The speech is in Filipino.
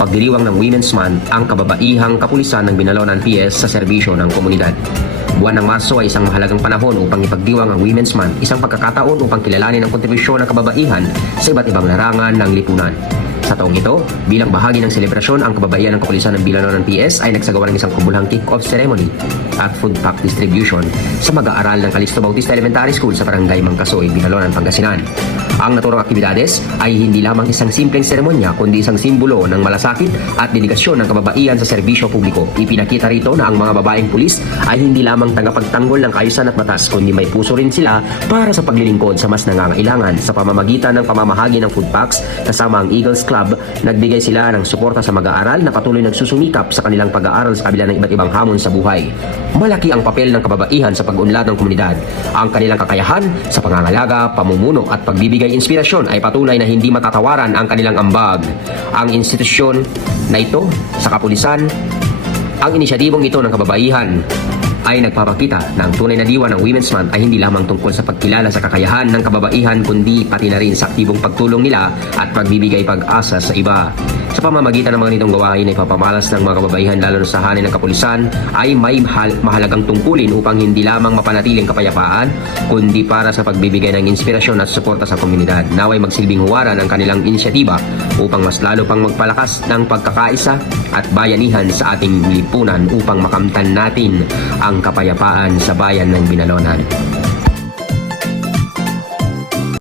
pagdiriwang ng Women's Month ang kababaihang kapulisan ng Binalonan PS sa serbisyo ng komunidad. Buwan ng Marso ay isang mahalagang panahon upang ipagdiwang ang Women's Month, isang pagkakataon upang kilalanin ang kontribusyon ng kababaihan sa iba't ibang larangan ng lipunan. Sa taong ito, bilang bahagi ng selebrasyon, ang kababaihan ng kapulisan ng Binalonan PS ay nagsagawa ng isang kubulhang kick-off ceremony at food pack distribution sa mag-aaral ng Calixto Bautista Elementary School sa Barangay Mangkasoy, Binalonan, Pangasinan. Ang naturang aktibidades ay hindi lamang isang simpleng seremonya kundi isang simbolo ng malasakit at dedikasyon ng kababaihan sa serbisyo publiko. Ipinakita rito na ang mga babaeng pulis ay hindi lamang tagapagtanggol ng kaayusan at batas kundi may puso rin sila para sa paglilingkod sa mas nangangailangan. Sa pamamagitan ng pamamahagi ng food packs kasama ang Eagles Club, nagbigay sila ng suporta sa mag-aaral na patuloy nagsusumikap sa kanilang pag-aaral sa kabila ng iba't ibang hamon sa buhay. Malaki ang papel ng kababaihan sa pag-unlad ng komunidad. Ang kanilang kakayahan sa pangangalaga, pamumuno at pagbibigay inspirasyon ay patunay na hindi matatawaran ang kanilang ambag. Ang institusyon na ito sa kapulisan, ang inisyatibong ito ng kababaihan ay nagpapakita na ang tunay na diwa ng Women's Month ay hindi lamang tungkol sa pagkilala sa kakayahan ng kababaihan kundi pati na rin sa aktibong pagtulong nila at pagbibigay pag-asa sa iba. Sa pamamagitan ng mga nitong gawain ay papamalas ng mga kababaihan lalo na sa hanay ng kapulisan ay may mahalagang tungkulin upang hindi lamang mapanatiling kapayapaan kundi para sa pagbibigay ng inspirasyon at suporta sa komunidad. Naway magsilbing huwaran ang kanilang inisyatiba upang mas lalo pang magpalakas ng pagkakaisa at bayanihan sa ating lipunan upang makamtan natin ang kapayapaan sa bayan ng Binalonan.